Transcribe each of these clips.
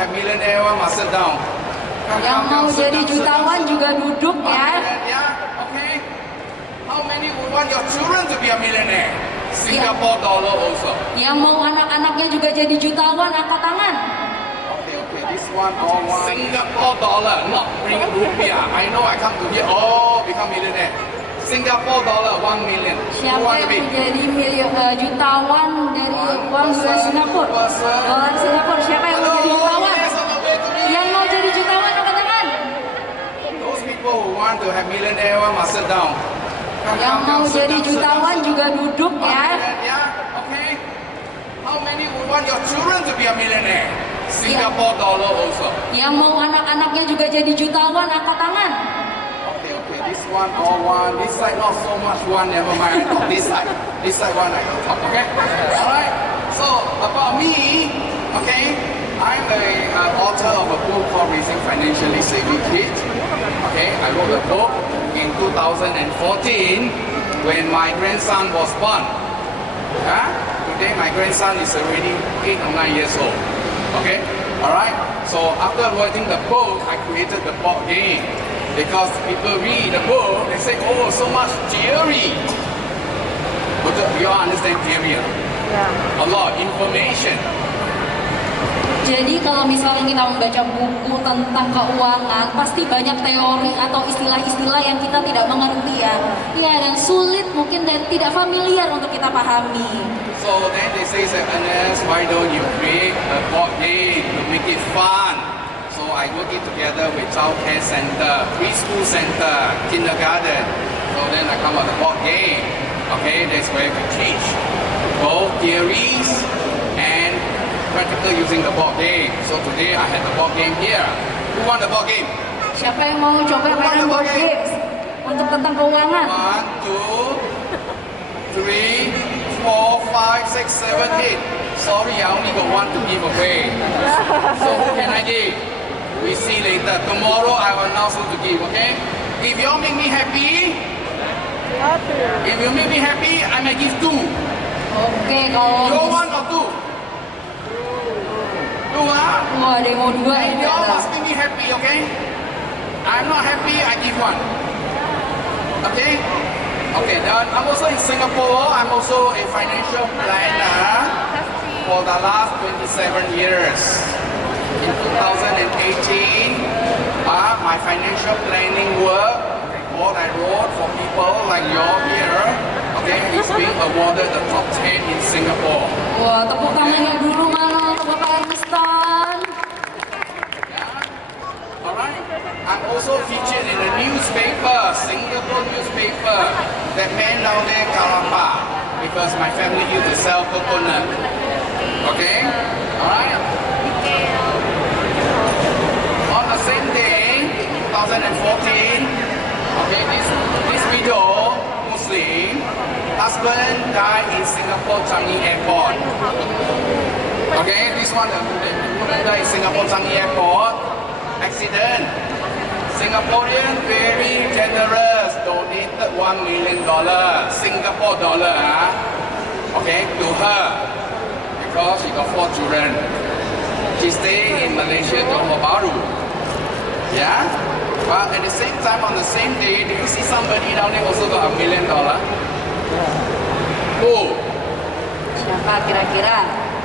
have millionaire one must sit down. Yang mau jadi jutawan juga duduk ya. Yeah, okay. How many would want your children to be a millionaire? Singapore dollar also. Yang mau anak-anaknya juga jadi jutawan, angkat tangan. Okay, this one all one. Singapore dollar, not rupiah. I know I come to here, oh, become millionaire. Singapore dollar 1 million. Siapa yang menjadi jutawan dari uang US Singapura? Dolar Singapura. Siapa yang mau jadi jutawan? Yang mau jadi jutawan, angkat tangan. Those people who want to have millionaire one must sit down. Yang mau jadi jutawan juga duduk ya. Yeah, okay. How many would want your children to be a millionaire? Singapore dollar also. Yang mau anak-anaknya juga jadi jutawan, angkat tangan. Okay, this one all one. This side not so much one, never mind. This side one I don't talk, okay? Alright, so about me, okay, I'm an author of a book called Raising Financially Savvy Kids. Okay, I wrote a book in 2014 when my grandson was born. Today my grandson is already 8 or 9 years old. Okay, alright. So after writing the book, I created the board game because people read the book, they say, oh, so much theory. But you all understand theory? Yeah. A lot of information. Jadi kalau misalnya kita membaca buku tentang keuangan, pasti banyak teori atau istilah-istilah yang kita tidak mengerti ya. Ya, dan sulit mungkin dan tidak familiar untuk kita pahami. So then they say, Ernest, why don't you create a board game to make it fun? So I work it together with childcare center, preschool center, kindergarten. So then I come up with a board game. Okay, that's where we teach both theories and practical using the board game. So today I had the board game here. Who want the board game? Siapa yang mau coba mainan board games untuk tentang keuangan? 1, 2, 3, 4, 5, 6, 7, 8. Sorry, I only got one to give away. So who can I give? We see later. Tomorrow I will announce who to give. Okay? If you all make me happy, I may give 2. Oke, kalau You all 1 or 2? 2, huh? Wah, ada yang mau 2 And you ya. all must make me happy, okay? I'm not happy, I give 1. Okay? Okay, then I'm also in Singapore. I'm also a financial planner for the last 27 years. In 2018, my financial planning work, what I wrote for people like you here, okay, is being awarded the top 10 in Singapore. Wah, tepuk tangannya dulu mana untuk Bapak Ernestine. Alright? I'm also featured in a newspaper, Singapore newspaper, that man down there, Kalapa, because my family used to sell coconut. Okay? Alright? On the same day, 2014, okay, this widow, Muslim, husband died in Singapore Changi Airport. Okay, this one, the woman died in Singapore Changi Airport. Accident. Singaporean very generous, donated $1 million, Singapore dollar, okay, to her because she got 4 children. She stay in Malaysia, Johor Bahru. Yeah, but at the same time, on the same day, do you see somebody down there also got $1 million? Who? Siapa kira-kira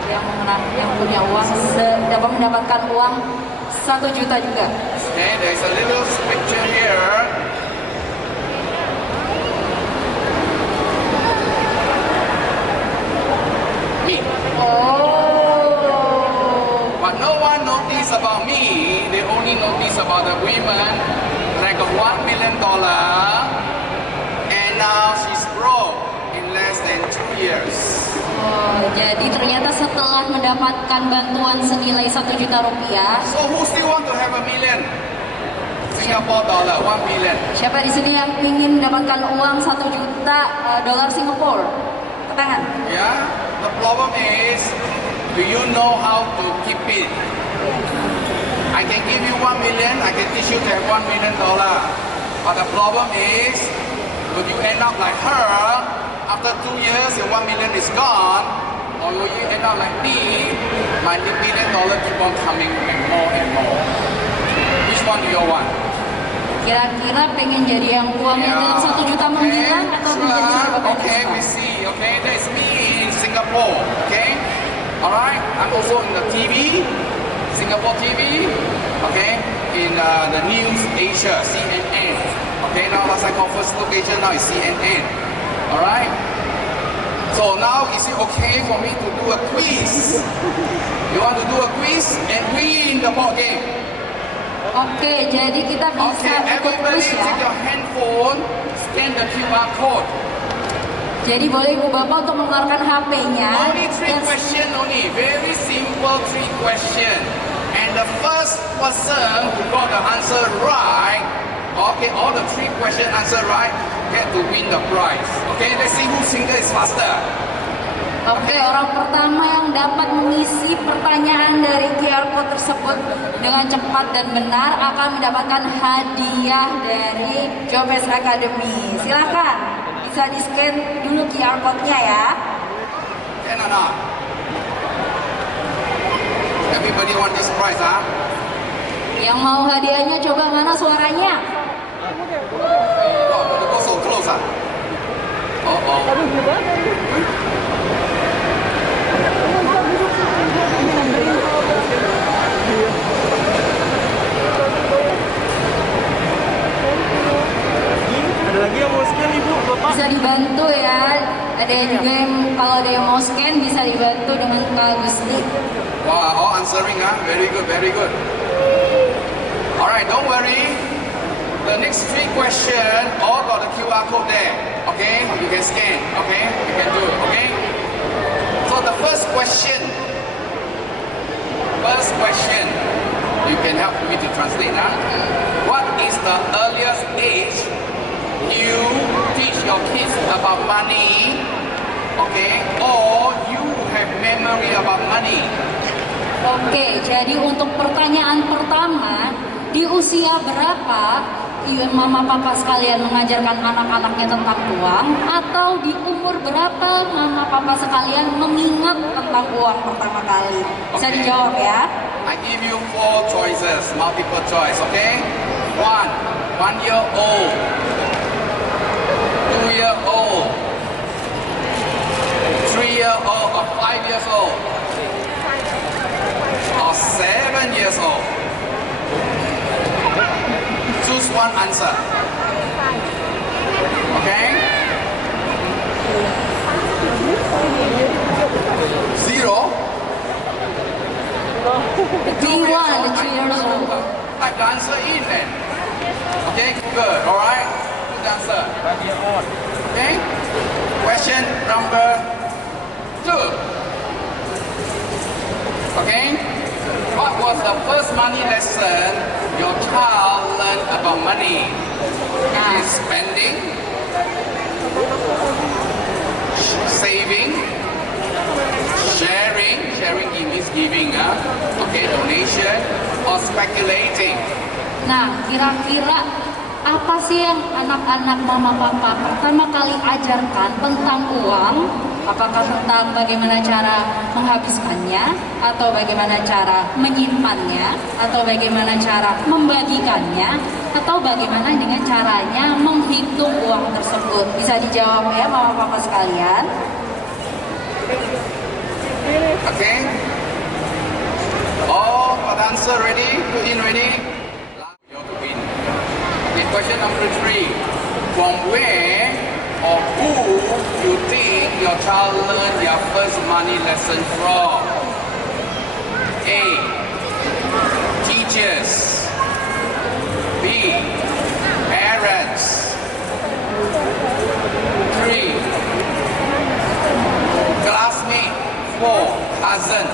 yang punya uang dapat mendapatkan uang 1 juta juga? Okay, there's a little picture here. Me. Oh. But no one noticed about me. They only noticed about the women. Like a $1 million, and now she's broke in less than 2 years. Oh, jadi ternyata setelah mendapatkan bantuan senilai 1 juta rupiah. So who still want to have $1 million? Singapore dollar, 1 million. Siapa di sini yang ingin mendapatkan uang 1 juta dolar Singapura? Tangan. Yeah. The problem is, do you know how to keep it? I can give you 1 million. I can teach you to have $1 million. But the problem is, would you end up like her? After 2 years, your 1 million is gone. or will you end up like me, my $1 million keep on coming and more and more? Which one do you want? Kira-kira pengen jadi yang uangnya dalam 1 juta menghilang atau menjadi sebuah Okay, we see. Okay, that's me in Singapore. Okay, all right. I'm also in the TV, Singapore TV. Okay, in the News Asia, CNN. Okay, now last time first location now is CNN. All right. So now is it okay for me to do a quiz? You want to do a quiz and win the board game? Oke, jadi kita bisa Okay, ikut everybody quiz ya. take your handphone, scan the QR code. Jadi boleh ibu bapak untuk mengeluarkan HP-nya. Only 3 questions only, very simple 3 questions. And the first person who got the answer right, okay, all the 3 questions answer right, get to win the prize. Okay, let's see whose finger is faster. Oke, orang pertama yang dapat mengisi pertanyaan dari QR code tersebut dengan cepat dan benar akan mendapatkan hadiah dari Jopez Academy. Silakan, bisa di-scan dulu QR code-nya ya. Can or not? Everybody want this prize, huh? Yang mau hadiahnya coba mana suaranya? Oh, don't go so close, huh? Ada lagi yang mau scan ibu, bapak? Bisa dibantu ya. Ada juga yang kalau ada yang mau scan bisa dibantu dengan Kak Gusti. Wow, all answering, huh? Very good, very good. Alright, don't worry. The next 3 questions all got the QR code there. Okay, you can scan. Okay, you can do it. Okay. So the first question, you can help me to translate now. What is the earliest age you teach your kids about money? Okay, or you have memory about money? Oke, jadi untuk pertanyaan pertama, di usia berapa mama papa sekalian mengajarkan anak-anaknya tentang uang, atau di umur berapa mama papa sekalian mengingat tentang uang pertama kali? Bisa Oke. dijawab ya. I give you 4 choices, multiple choice, okay? 1 year old, 2 year old, 3 year old, or 5 years old, or 7 years old. Choose one answer. Okay? 0. B1, the 3 years old. Type the answer in then. Okay, good. Alright. Good answer. Okay? Question number 2. Okay? What was the first money lesson your child learned about money? Is spending, saving, sharing means giving, okay, donation, or speculating. Nah, kira-kira apa sih yang anak-anak mama papa pertama kali ajarkan tentang uang? Apakah tentang bagaimana cara menghabiskannya, atau bagaimana cara menyimpannya, atau bagaimana cara membagikannya, atau bagaimana dengan caranya menghitung uang tersebut? Bisa dijawab ya mama papa sekalian. Okay? All got the answer ready? Put in ready? You have to win. Okay, question number 3. From where or who you think your child learned their first money lesson from? A. Teachers. B. Parents. 3. Classmate. 4. Cousin.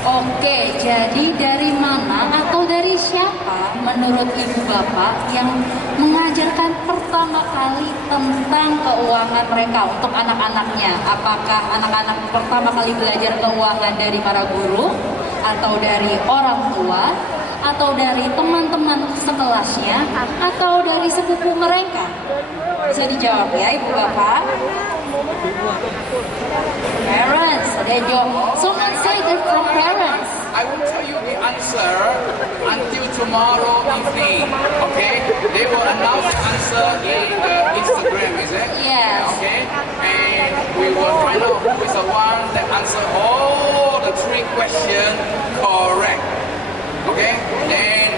Oke, jadi dari mana atau dari siapa menurut ibu bapak yang mengajarkan pertama kali tentang keuangan mereka untuk anak-anaknya? Apakah anak-anak pertama kali belajar keuangan dari para guru, atau dari orang tua, atau dari teman-teman sekelasnya, atau dari sepupu mereka? Bisa dijawab ya ibu bapak. Parents, then someone say that from parents. I will tell you the answer until tomorrow evening. Okay? They will announce the answer in the Instagram, is it? Yes. Okay? And we will find out who is the one that answer all the 3 questions correct. Okay? Then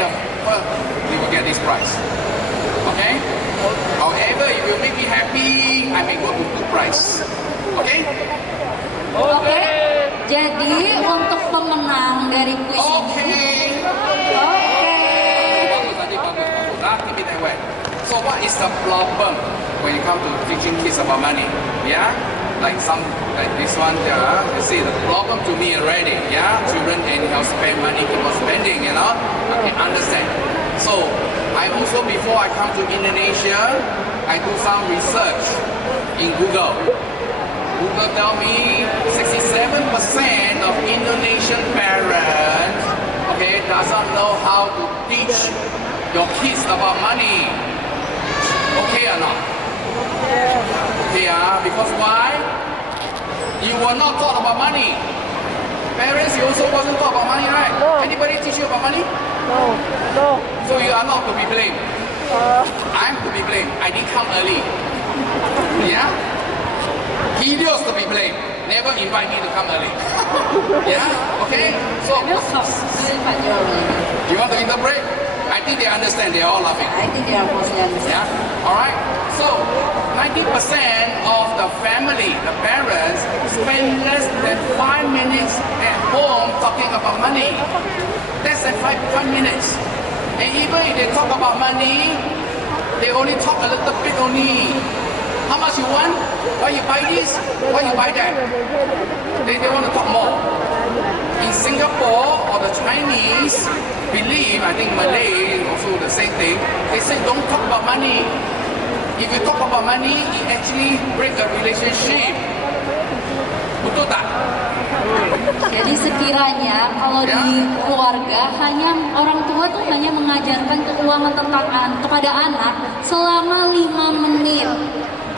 we will get this prize. Okay? However, if you make me happy, I may go to 2 prize. Okay? Oke. Jadi untuk pemenang dari kuis ini. Bagus tadi, bagus. Nah, keep it that way. So what is the problem when you come to teaching kids about money? Yeah? Like this one, yeah. You see the problem to me already. Yeah? Children anyhow spend money, keep on spending, you know? I can understand. So, I also, before I come to Indonesia, I do some research in Google. Google tell me 67% of Indonesian parents, okay, doesn't know how to teach your kids about money. Okay or not? Okay, because why? You were not taught about money. Parents, you also wasn't taught about money, right? No. Anybody teach you about money? No. So you are not to be blamed. I'm to be blamed. I didn't come early. Yeah? He was to be blamed. Never invite me to come early. Yeah? Okay? So, you want to interpret? I think they understand. They are all laughing. I think they are mostly understand. Yeah? Alright? So, 90% of the family, the parents, spend less than 5 minutes at home talking about money. Less than 5 minutes. And even if they talk about money, they only talk a little bit only. How much you want? Why you buy this? Why you buy that? They want to talk more. In Singapore or the Chinese believe, I think Malay also the same thing. They say don't talk about money. If you talk about money, it actually break a relationship. Betul tak? Jadi sekiranya kalau di keluarga orang tua tuh hanya mengajarkan keuangan kepada anak selama 5 menit.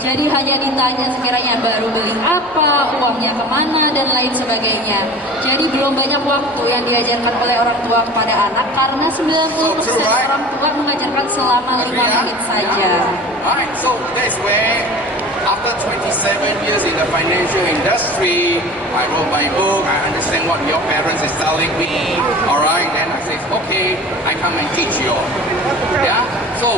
Jadi hanya ditanya sekiranya baru beli apa, uangnya kemana, dan lain sebagainya. Jadi belum banyak waktu yang diajarkan oleh orang tua kepada anak karena 90% orang tua mengajarkan selama 5 menit saja. Alright, so that's where after 27 years in the financial industry, I wrote my book, I understand what your parents is telling me. Alright, then I say, okay, I come and teach you. Yeah? So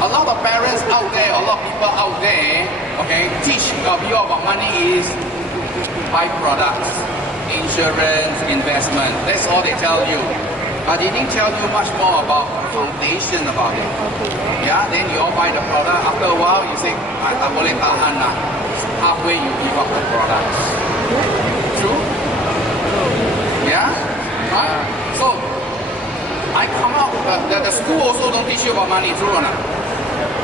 a lot of parents out there, a lot of people out there, okay, teach you about money is buy products, insurance, investment. That's all they tell you. But they didn't tell you much more about foundation about it. Yeah, then you all buy the product. After a while, you say, I boleh tahan lah. Halfway, you give up the products. True? Yeah? Right? So, I come out, the school also don't teach you about money, true or not?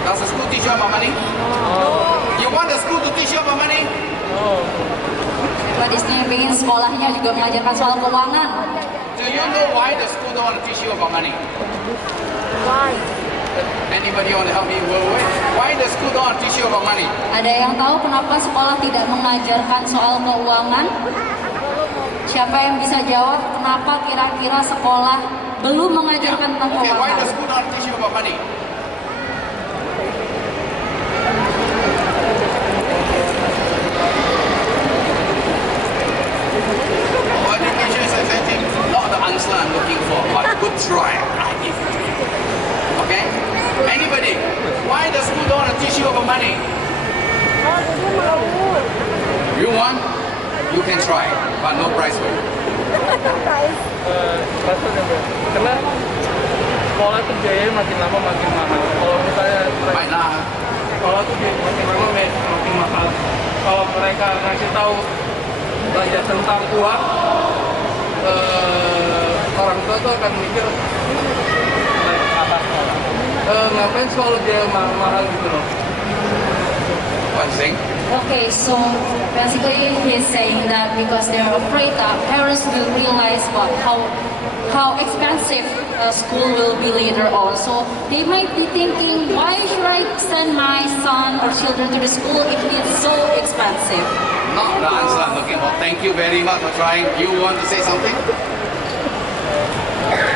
Does the school teach you about money? No. You want the school to teach you about money? No. Disney pengen sekolahnya juga mengajarkan soal keuangan. Do you know why the school don't want to teach you about money? Why? Anybody want to help me? Why the school don't want to teach you about money? Ada yang tahu kenapa sekolah tidak mengajarkan soal keuangan? Siapa yang bisa jawab kenapa kira-kira sekolah belum mengajarkan tentang Okay, why the keuangan? school don't want to teach you about money? Education is exactly not the answer I'm looking for, but good try. I give it to you. Okay? Anybody? Why the school don't want to teach you about money? You want? You can try, but no price for you. Karena sekolah tuh biayanya makin lama makin mahal. Kalau misalnya sekolah tuh makin lama makin mahal. Kalau mereka ngasih tahu belajar tentang uang, orang tua tuh akan mikir apa sekolah? Ngapain sekolah biaya mahal gitu loh? One thing. Okay, so basically he's saying that because they're afraid that parents will realize how how expensive school will be later on. So they might be thinking, why should I send my son or children to the school if it's so expensive? Not the answer I'm looking for. Thank you very much for trying. You want to say something?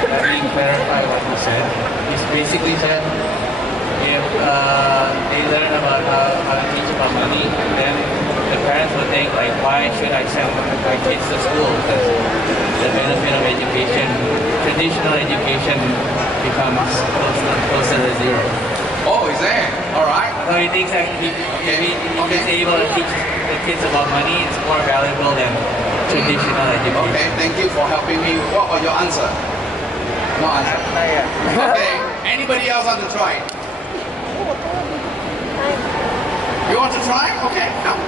Let me clarify what you said. He's basically said if they learn about how to teach about money, then the parents will think like, why should I send my kids to school? Because the benefit of education, traditional education, becomes closer to zero. Oh, is there? All right. So he thinks that if he's able to teach the kids about money, it's more valuable than traditional education. Okay, thank you for helping me. What was your answer? No answer. Okay. Anybody else want to try? You want to try? Okay. Come.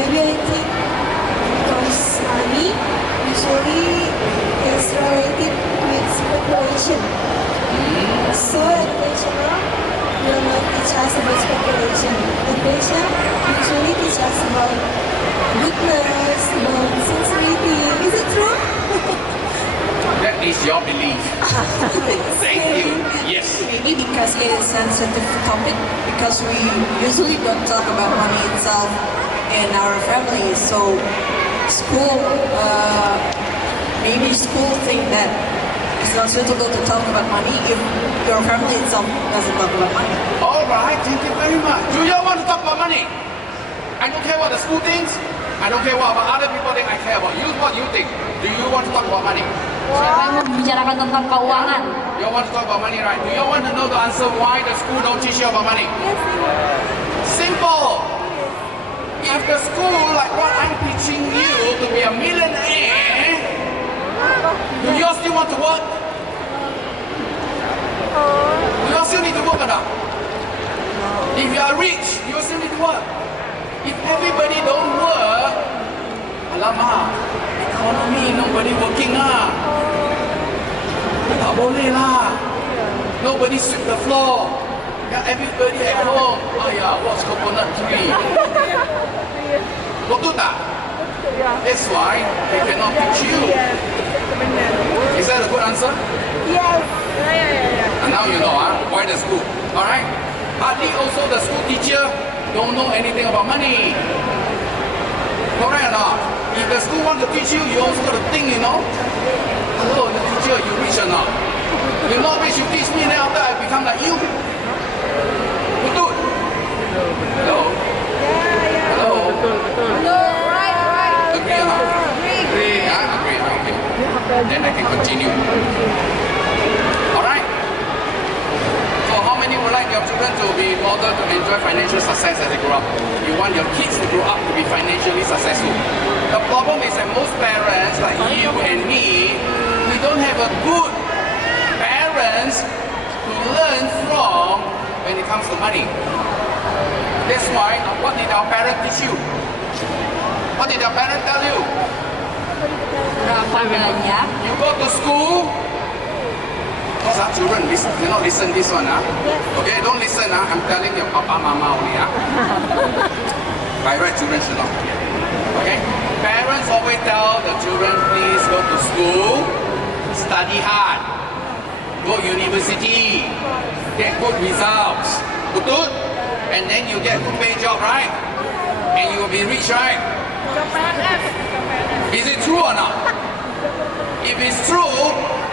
Maybe I think because money usually is related with speculation. So educational will not teach us about speculation. Education usually teach us about goodness, about sincerity. Is it true? That is your belief. Thank you. Yes. Maybe because it is sensitive topic, because we usually don't talk about money itself in our families. So school, maybe school think that it's not suitable to talk about money if your family itself doesn't talk about money. All right. Thank you very much. Do you want to talk about money? I don't care what the school thinks. I don't care what about other people think. I care about you. What you think? Do you want to talk about money? Siapa yang mau membicarakan tentang keuangan? You want to talk about money, right? Do you want to know the answer why the school don't teach you about money? Simple. If the school, like what I'm teaching you, to be a millionaire, do you all still want to work? Do you all still need to work or not? If you are rich, you all still need to work. If everybody don't work, alamak, economy, nobody working lah. Tak boleh lah. Nobody sweep the floor. Yeah, everybody at home. Oh yeah, watch coconut tree. Betul tak? That's why they cannot teach you. Is that a good answer? Yes. And now you know why the school. Alright? Hardly also the school teacher don't know anything about money. Correct or not? If the school want to teach you, you also got to think, you know. Hello, the teacher, you rich or not? You're not rich, you teach me, then after I become like you. Betul? Hello? Hello? No, right. Agree or not? Agree. Yeah, agree. Okay. Then I can continue. Alright? So how many would like your children to be modeled to enjoy financial success as they grow up? You want your kids to grow up to be financially successful. The problem is that most parents, like you and me, we don't have a good parents to learn from when it comes to money. That's why, what did our parents teach you? What did our parents tell you? Berapa banyak? You go to school. Because our children cannot listen this one. Okay, don't listen. I'm telling your papa, mama only. By right, children should not hear. Okay? Parents always tell the children, please go to school, study hard, go university, get good results. Betul? And then you get good pay job, right? And you will be rich, right? Is it true or not? If it's true,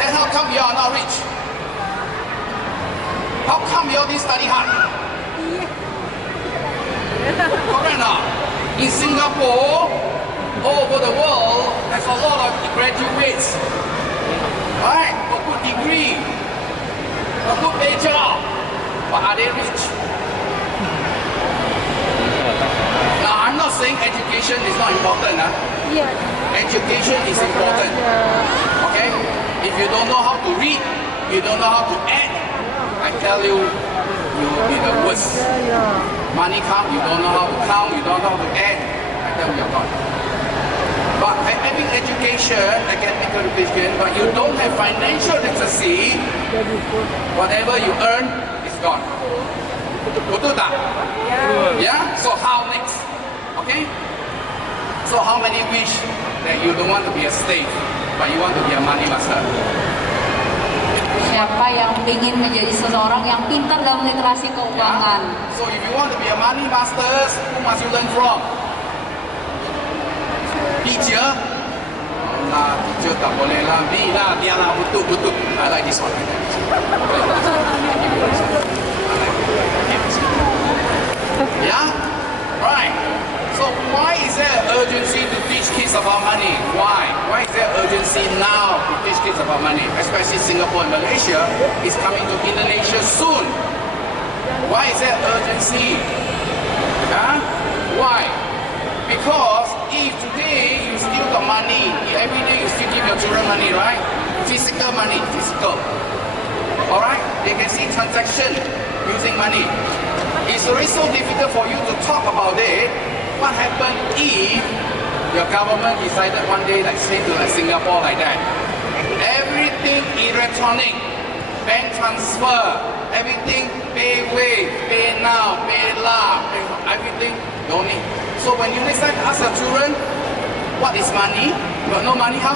then how come you are not rich? How come you all didn't study hard? Correct or not? In Singapore, all over the world, there's a lot of graduates. Right? Got good degree, got good pay job, but are they rich? Now, I'm not saying education is not important. Yes. Education is important. Okay? If you don't know how to read, you don't know how to act, I tell you, you will be the worst. Money come, you don't know how to count, you don't know how to act, I tell you, you're gone. But having education, academic education, but you don't have financial literacy, whatever you earn is gone. Betul tak? Yeah? So how next? Okay? So how many wish that you don't want to be a slave, but you want to be a money master? Siapa yang ingin menjadi seseorang yang pintar dalam literasi keuangan? So if you want to be a money master, who must you learn from? Teacher? Nah, teacher tak boleh lah. Ni lah, dia lah, betul. I like this one. Yeah? Right. So why is there urgency to teach kids about money? Why? Why is there urgency now to teach kids about money? Especially Singapore and Malaysia is coming to Indonesia soon. Why is there urgency? Yeah? Why? Because if today you steal the money, every day you still give your children money, right? Physical money, physical. Alright? They can see transaction using money. It's already so difficult for you to talk about it. What happened if your government decided one day, like say to Singapore like that? Everything electronic, bank transfer, everything pay wave, pay now, pay lah, everything don't need. So when you next time ask your children, what is money? You got no money, how?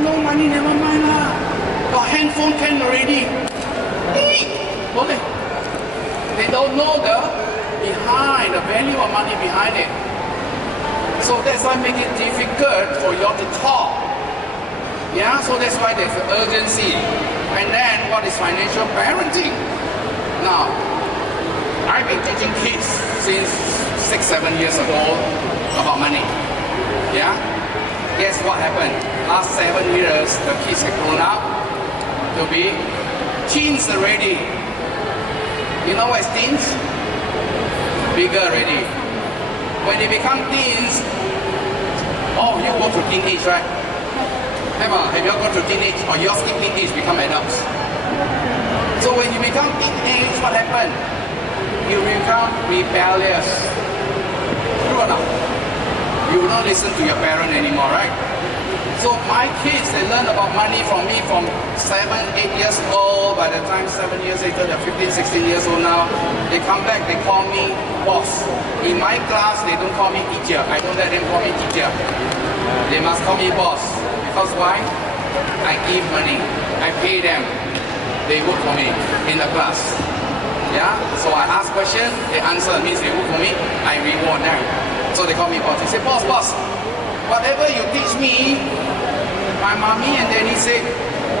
No money, never mind lah. Got handphone can already. Boleh. They don't know the behind, the value of money behind it. So that's why make it difficult for you all to talk. Yeah, so that's why there's urgency. And then what is financial parenting? Now, I've been teaching kids since 6-7 years ago about money. Yeah? Guess what happened? Last 7 years, the kids have grown up to be teens already. You know what is teens? Bigger already. When they become teens, oh, you go to teenage, right? Have you all gone to teenage or you all skip teenage, become adults? So when you become teenage, what happened? You become rebellious. True or not? You will not listen to your parent anymore, right? So my kids, they learn about money from me from 7-8 years old. By the time 7 years later, they're 15-16 years old now. They come back, they call me boss. In my class, they don't call me teacher. I don't let them call me teacher. They must call me boss. Because why? I give money. I pay them. They work for me in the class. Yeah? So I ask questions, they answer, means they work for me, I reward them. So they call me boss. They say, boss, whatever you teach me, my mommy and daddy say,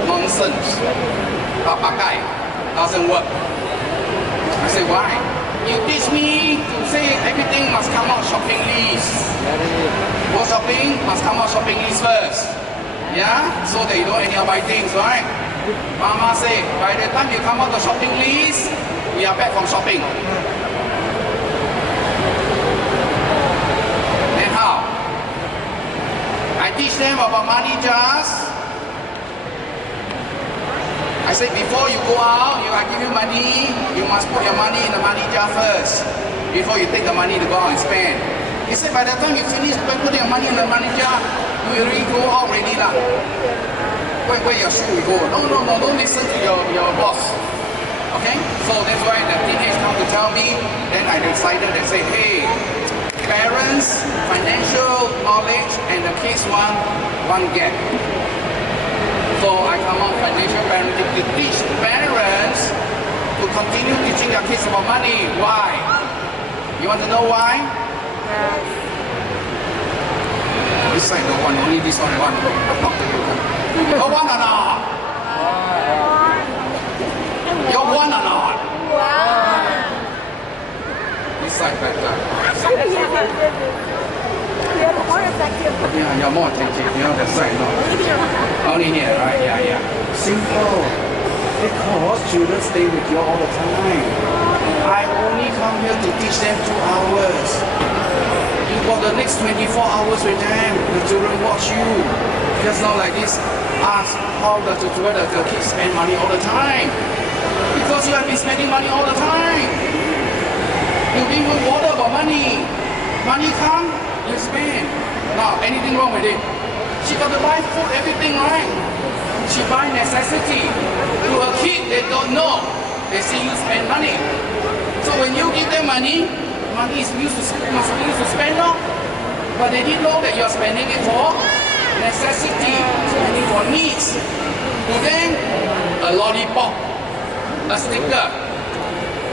nonsense. Papakai. Doesn't work. I say, why? You teach me to say everything must come out shopping list. Go shopping, must come out shopping list first. Yeah? So that you don't anyhow buy things, right? Mama say, by the time you come out the shopping list, we are back from shopping. Then how? I teach them about money just. I say before you go out, I give you money, you must put your money in the money jar first. Before you take the money to go out and spend. He said by the time you finish putting your money in the money jar, you already go out already lah. Where your shoe will go? No, don't listen to your boss. Okay? So that's why the teenagers come to tell me, then I decided to say, hey, parents, financial knowledge and the kids one gap. So I come out financial parenting to teach parents to continue teaching their kids about money. Why? You want to know why? This side no one, only this one I want. Talk to you. You want or not? You want or not? This side better. Yeah, you're more attentive. You know that side, no? Only here, right? Yeah. Simple. Because children stay with you all the time. I only come here to teach them 2 hours. You got the next 24 hours with them. The children watch you. Just not like this. Ask how the kids spend money all the time. Because you have been spending money all the time. You've been bothered about money. Money come, you spend. Now, anything wrong with it? She got to buy food, everything, right? She buy necessity. To a kid, they don't know. They see you spend money. So when you give them money, money is used to spend, no? But they didn't know that you're spending it for necessity, spending for needs. To them, a lollipop, a sticker,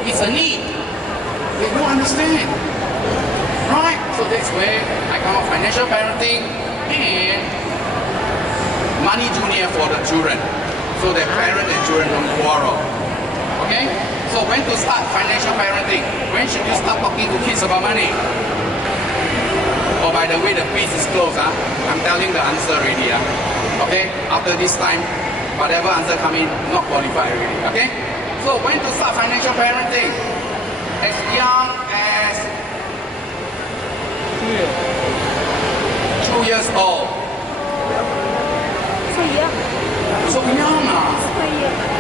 it's a need. They don't understand. Right? So that's where I come up financial parenting and money junior for the children. So that parent and children don't quarrel. Okay? So when to start financial parenting? When should you start talking to kids about money? Oh, by the way, the quiz is closed. I'm telling the answer already. Okay? After this time, whatever answer come in, not qualified already. Okay? So when to start financial parenting? As young as 2 years old. So young.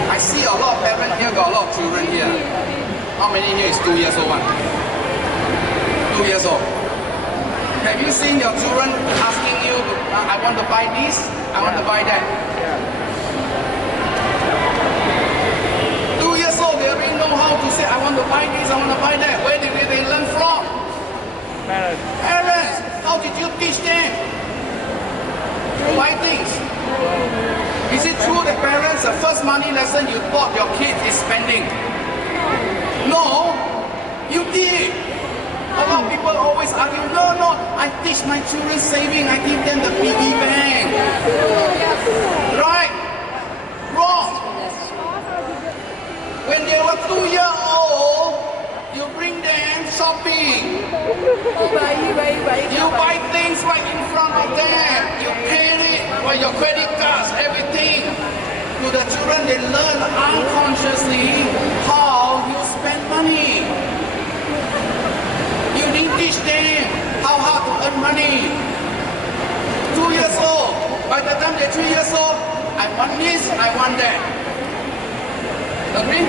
I see a lot of parents here, got a lot of children here. How many here is 2 years old? 2 years old. Have you seen your children asking you, I want to buy this, I want to buy that? 2 years old, they already know how to say, I want to buy this, I want to buy that. Where did they learn from? Parents. Parents, how did you teach them to buy things? Is it true that parents, the first money lesson you taught your kids is spending? No, you did. A lot of people always argue, no, I teach my children saving, I give them the piggy bank. Right? Wrong. When they were 2 years old, you bring them shopping. You buy things right in front of them. You pay it with your credit cards, everything. To the children, they learn unconsciously how you spend money. You didn't teach them how hard to earn money. 2 years old. By the time they're 3 years old, I want this, I want that. Agree?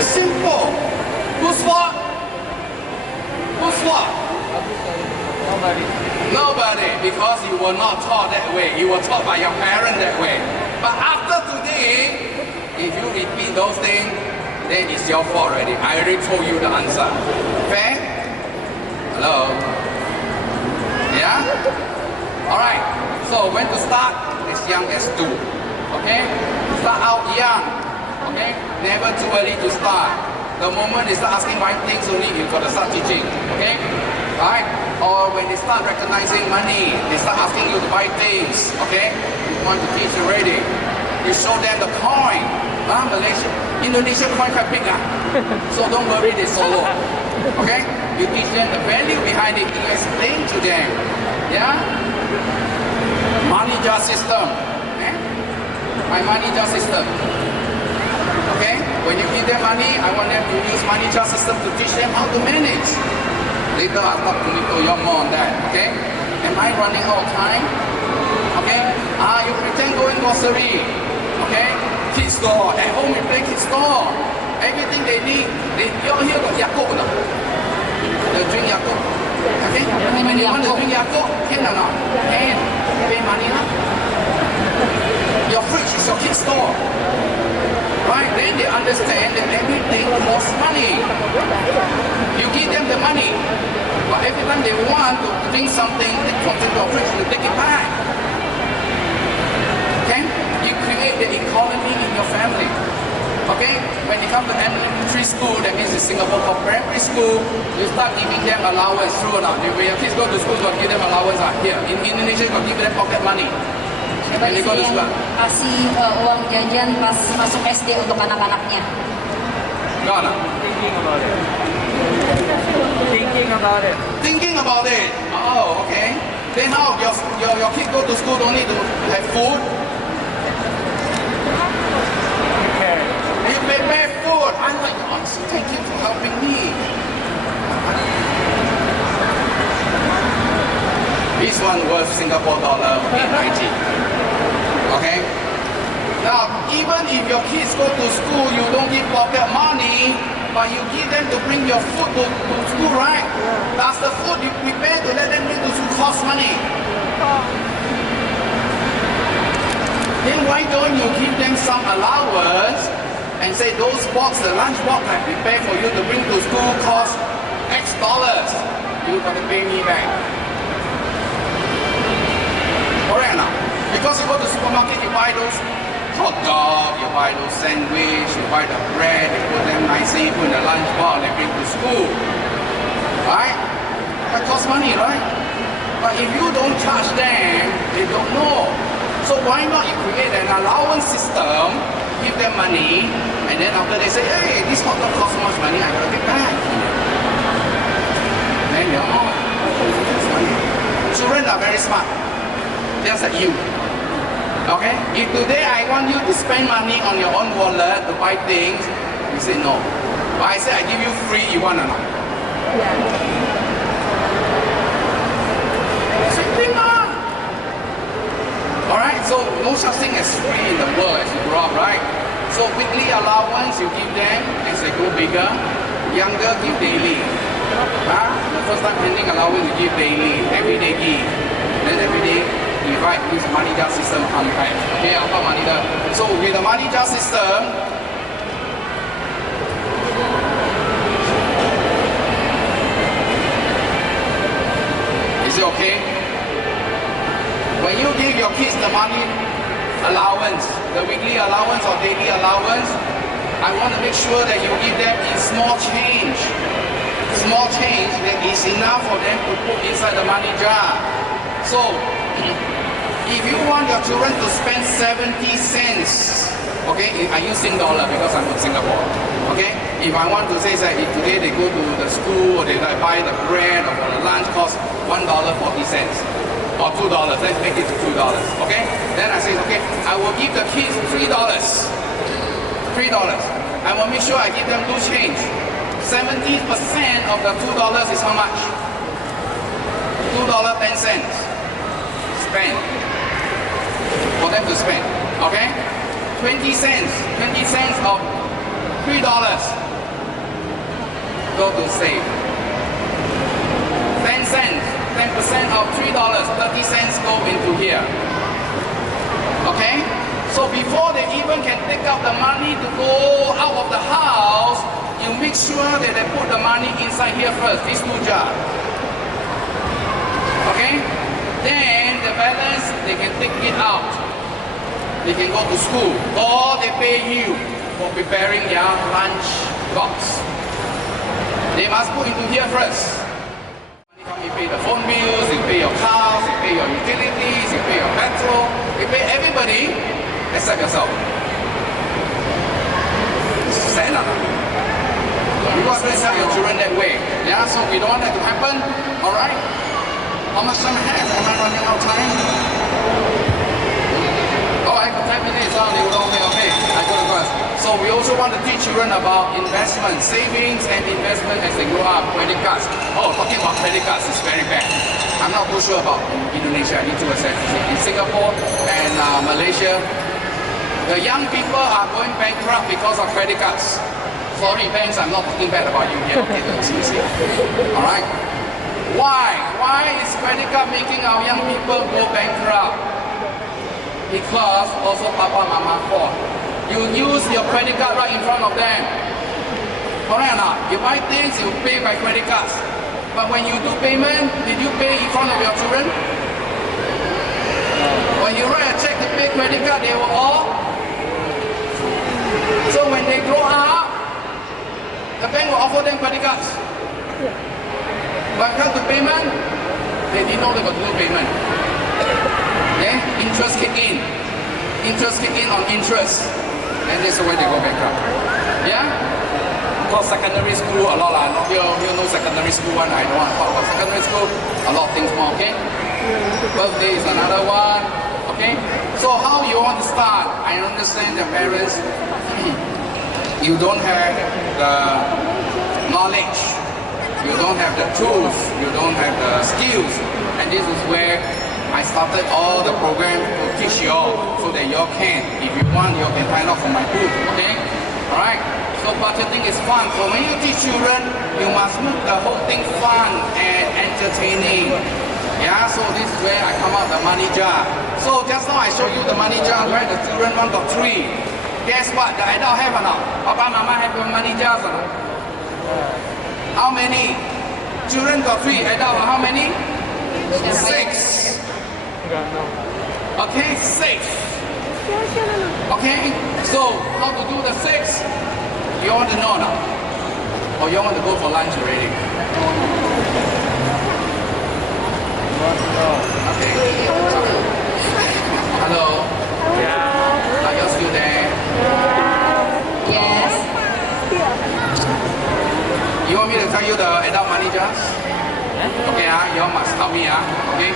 It's simple. Who's what? Who's what? Nobody, because you were not taught that way. You were taught by your parent that way. But after today, if you repeat those things, then it's your fault already. I already told you the answer. Fair? Hello? Yeah? Alright. So when to start? As young as 2. Okay? Start out young. Okay? Never too early to start. The moment they start asking why things only, you gotta start teaching. Okay? Alright? Or when they start recognizing money, they start asking you to buy things. Okay? You want to teach already. You show them the coin. Malaysia, Indonesia coin quite big. So don't worry, they solo. Okay? You teach them the value behind it. You explain to them. Yeah? Money jar system. Okay? My money jar system. Okay? When you give them money, I want them to use money jar system to teach them how to manage. Later I'll talk to you more on that. Okay? Am I running out of time? Okay? You pretend going grocery. Okay? Kids store. At home we play kids store. Everything they need. You all here got Yakult. They drink Yakult. Okay? When you want to drink Yakult, can or not? Can. Pay money. Your fridge is your kids store. Right? Then they understand that everything costs money. You give them the money. But every time they want to drink something, they come to your fridge, you take it back. Okay? You create the economy in your family. Okay? When you come to elementary school, that means in Singapore for primary school, you start giving them allowance. True or not? When your kids go to school, you give them allowance. Here, in Indonesia, you give them pocket money. Siapa sih yang kasih uang jajan pas masuk SD untuk anak-anaknya? Gana. Thinking about it. Thinking about it. Oh, okay. Then how? Your kids go to school, don't need to have food? You prepare food. I'm like, oh, thank you for helping me. This one was Singapore dollar $8.90. Okay? Now, even if your kids go to school, you don't give pocket money, but you give them to bring your food to school, right? Does the food you prepare to let them bring to school cost money? Then why don't you give them some allowance and say those box, the lunch box I prepare for you to bring to school cost X dollars? you got to pay me back. Correct or not? Because you go to supermarket, you buy those hot dog, you buy those sandwich, you buy the bread, you put them nicely, put in the lunch box, they bring to school. Right? That costs money, right? But if you don't charge them, they don't know. So why not you create an allowance system, give them money, and then after they say, hey, this hot dog costs so much money, I gotta get back. Then you're children are very smart, just like you. Okay? If today I want you to spend money on your own wallet to buy things, you say no. But I say I give you free, you want or not? Same thing, man. Alright, so no such thing as free in the world as you grow up, right? So weekly allowance you give them as they grow bigger. Younger give daily. The first time handing allowance you give daily, every day give. Then every day divide this money jar system on back. Okay, I'll money jar. So with the money jar system, is it okay? When you give your kids the money allowance, the weekly allowance or daily allowance, I want to make sure that you give them in small change. Small change that is enough for them to put inside the money jar. So, if you want your children to spend 70 cents, okay, I use Sing dollar because I'm in Singapore, okay? If I want to say that if today they go to the school or they buy the bread or the lunch cost $1.40 or $2, let's make it to $2, okay? Then I say, okay, I will give the kids $3. I will make sure I give them loose change. 70% of the $2 is how much? $2.10. Spend. For them to spend. Okay? 20 cents. 20 cents of $3 go to save. 10 cents. 10% of $3. 30 cents go into here. Okay? So before they even can take out the money to go out of the house, you make sure that they put the money inside here first, these two jars. Okay? Then the balance, they can take it out. They can go to school. Or they pay you for preparing their lunch box. They must put into here first. You pay the phone bills, you pay your cars, you pay your utilities, you pay your petrol, you pay everybody except yourself. Sad enough. You must raise up your children that way. Yeah, so we don't want that to happen. Alright? How much time I have? Am I running out of time? Oh, I have 10 minutes. Okay. I got to go. So we also want to teach children about investment, savings and investment as they grow up. Credit cards. Oh, talking about credit cards is very bad. I'm not too sure about Indonesia. I need to assess. In Singapore and Malaysia, the young people are going bankrupt because of credit cards. Sorry, banks, I'm not talking bad about you here. Okay, alright? Why? Why is credit card making our young people go bankrupt? Because also Papa Mama fault. You use your credit card right in front of them. Correct or not? You buy things, you pay by credit cards. But when you do payment, did you pay in front of your children? When you write a check to pay credit card, they will all. So when they grow up, the bank will offer them credit cards. But come to payment, they didn't know they got to do payment. Okay? Interest kick in. Interest kick in on interest. And that's the way they go bankrupt. Yeah? Because secondary school, a lot of you know secondary school one, I don't want to talk about secondary school, a lot of things more, okay? Birthday is another one. Okay? So how you want to start? I understand the parents, you don't have the knowledge, you don't have the tools, you don't have the skills, and this is where I started all the program to teach you all so that you all can, if you want, you can sign up for my book, okay? Alright? So budgeting is fun. So when you teach children, you must make the whole thing fun and entertaining. Yeah, so this is where I come out the money jar. So just now I showed you the money jar where the children one got 3. Guess what? The adult have or not? Papa, Mama have your money jars or not? How many? Children got 3, adult how many? 6. Enggak, no. Okay, 6. Okay, so how to do the 6? You want to know now? Or you want to go for lunch already? Okay. Hello. Yeah. Are you still there? Yes. You want me to tell you the adult money jars? Okay, you all must tell me. Okay.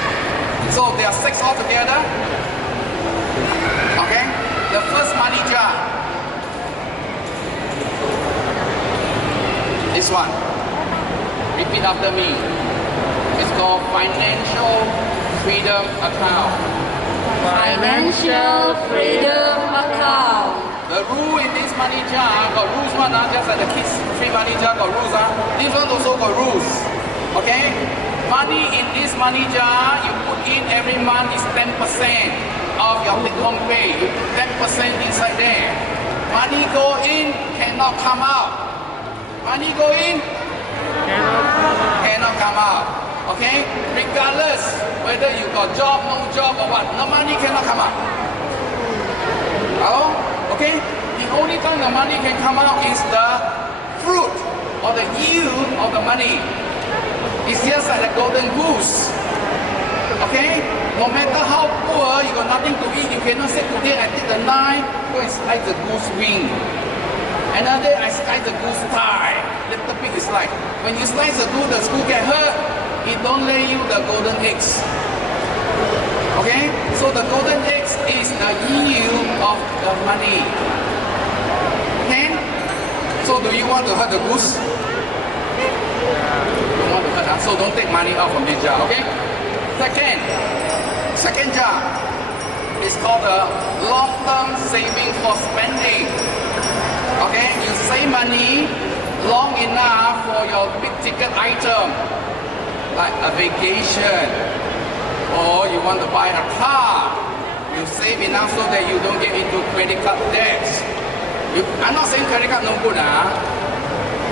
So there are 6 altogether. Okay. The first money jar. This one. Repeat after me. It's called financial freedom account. Financial freedom account. The rule in this money jar got rules one, just like the kids free money jar got rules. This one also got rules. Okay? Money in this money jar, you put in every month is 10% of your take-home pay. You put 10% inside there. Money go in, cannot come out. Money go in, cannot come out. Okay? Regardless whether you got job, no job or what, no money cannot come out. Hello? Okay? The only time the money can come out is the fruit or the yield of the money. It's just like the golden goose. Okay? No matter how poor, you got nothing to eat, you cannot say today I take the knife, go and slice the goose wing. Another day I slice the goose thigh. Little pig is like, when you slice the goose get hurt, it don't lay you the golden eggs. Okay? So the golden eggs is the yield of the money. Okay? So do you want to hurt the goose? You want to hurt her? So don't take money out from this jar, okay? Second jar is called the long-term saving for spending. Okay? You save money long enough for your big ticket item, like a vacation, or you want to buy a car. You save enough so that you don't get into credit card debts. I'm not saying credit card no good.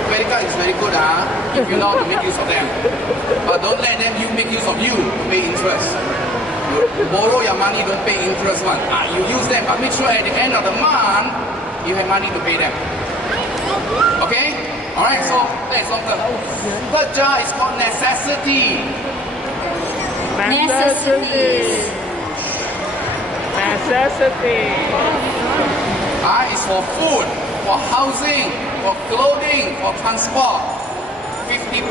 Credit card is very good if you know how to make use of them. But don't let them make use of you to pay interest. You borrow your money, don't pay interest one. You use them, but make sure at the end of the month, you have money to pay them. Okay? Alright, so that's on the third jar is called necessity. Necessities. Necessity. It's for food, for housing, for clothing, for transport. 50%.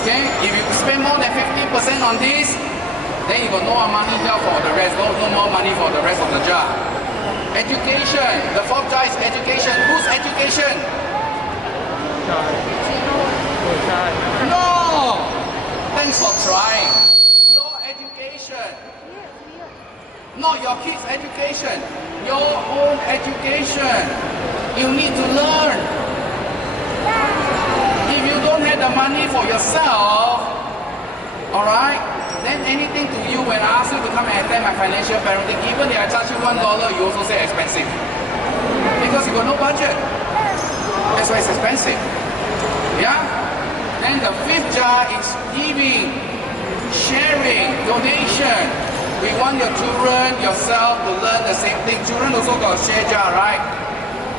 Okay? If you spend more than 50% on this, then you got no more money for the rest, no more money for the rest of the jar. Education. The fourth jar is education. Whose education? No! Thanks for trying. Your education. Not your kids' education. Your own education. You need to learn. If you don't have the money for yourself, alright, then anything to you when I ask you to come and attend my financial parenting, even if I charge you $1, you also say expensive. Because you got no budget. That's why it's expensive. Yeah? Then the fifth jar is giving, sharing, donation. We want your children, yourself to learn the same thing. Children also got a share jar, right?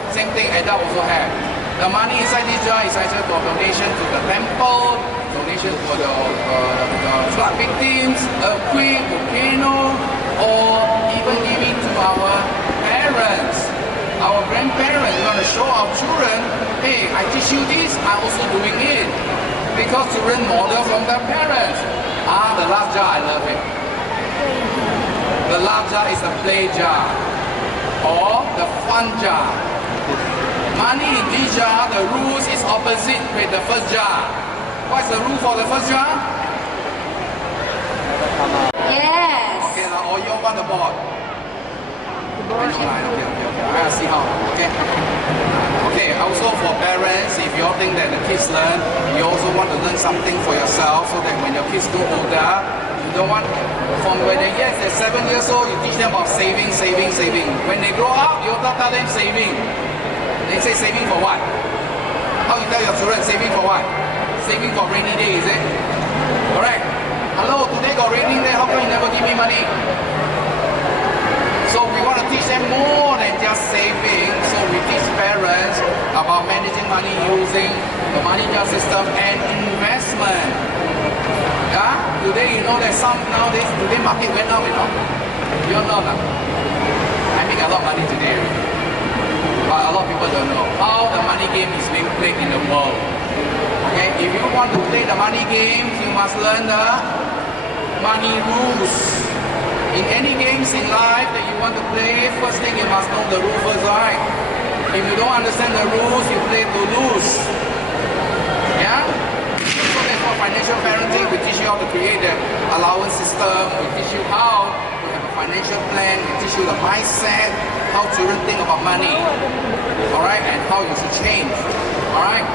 Same thing, adult also have. The money inside this jar is actually for donation to the temple, donation for the flood victims, earthquake, volcano, or even giving to our parents, our grandparents. We want to show our children, hey, I teach you this, I'm also doing it. Because children model from their parents. The last jar, I love it. The last jar is the play jar or the fun jar. Money in this jar, the rules is opposite with the first jar. What's the rule for the first jar? Yes. Okay, or you want the board? Okay. I'll see how. Okay. Okay, also for parents, if you all think that the kids learn, you also want to learn something for yourself so that when your kids grow older, you don't want, from when they're 7 years old, you teach them about saving. When they grow up, you also tell them saving. They say saving for what? How you tell your children, saving for what? Saving for rainy day, is it? Correct. Hello, today got raining day, how come you never give me money? So we want to teach them more than just saving. So we teach parents about managing money using the money just system and investment. Yeah? Today you know that some nowadays, today market went up, you know. You all know that? I make a lot of money today. But a lot of people don't know how the money game is being played in the world. Okay, if you want to play the money games, you must learn the money rules. In any games in life that you want to play, first thing you must know the rules first, right? If you don't understand the rules, you play to lose. Yeah? So that's what financial parenting, we teach you how to create the allowance system, we teach you how to have a financial plan, we teach you the mindset, how children think about money, alright, and how you should change, alright?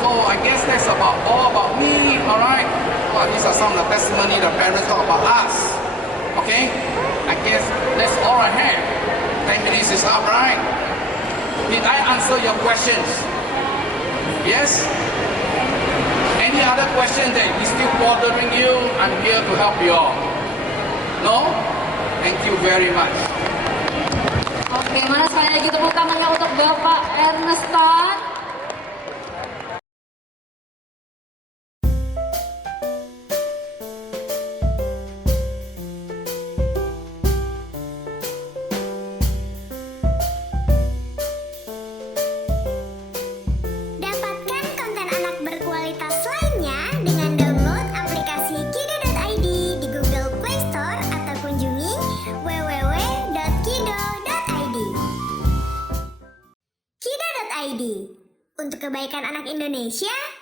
So I guess that's all about me, alright? Well, these are some of the testimony the parents talk about us, okay? I guess that's all I have. 10 minutes is up, right? Did I answer your questions? Yes? Any other question that is still bothering you? I'm here to help you all. No? Thank you very much. Oke, mana sekali lagi tepuk tangannya untuk Bapak Ernestan. Dapatkan konten anak berkualitas lainnya dengan download aplikasi Kiddo.id di Google Play Store atau kunjungi www.kiddo.id. Kiddo.id untuk kebaikan anak Indonesia.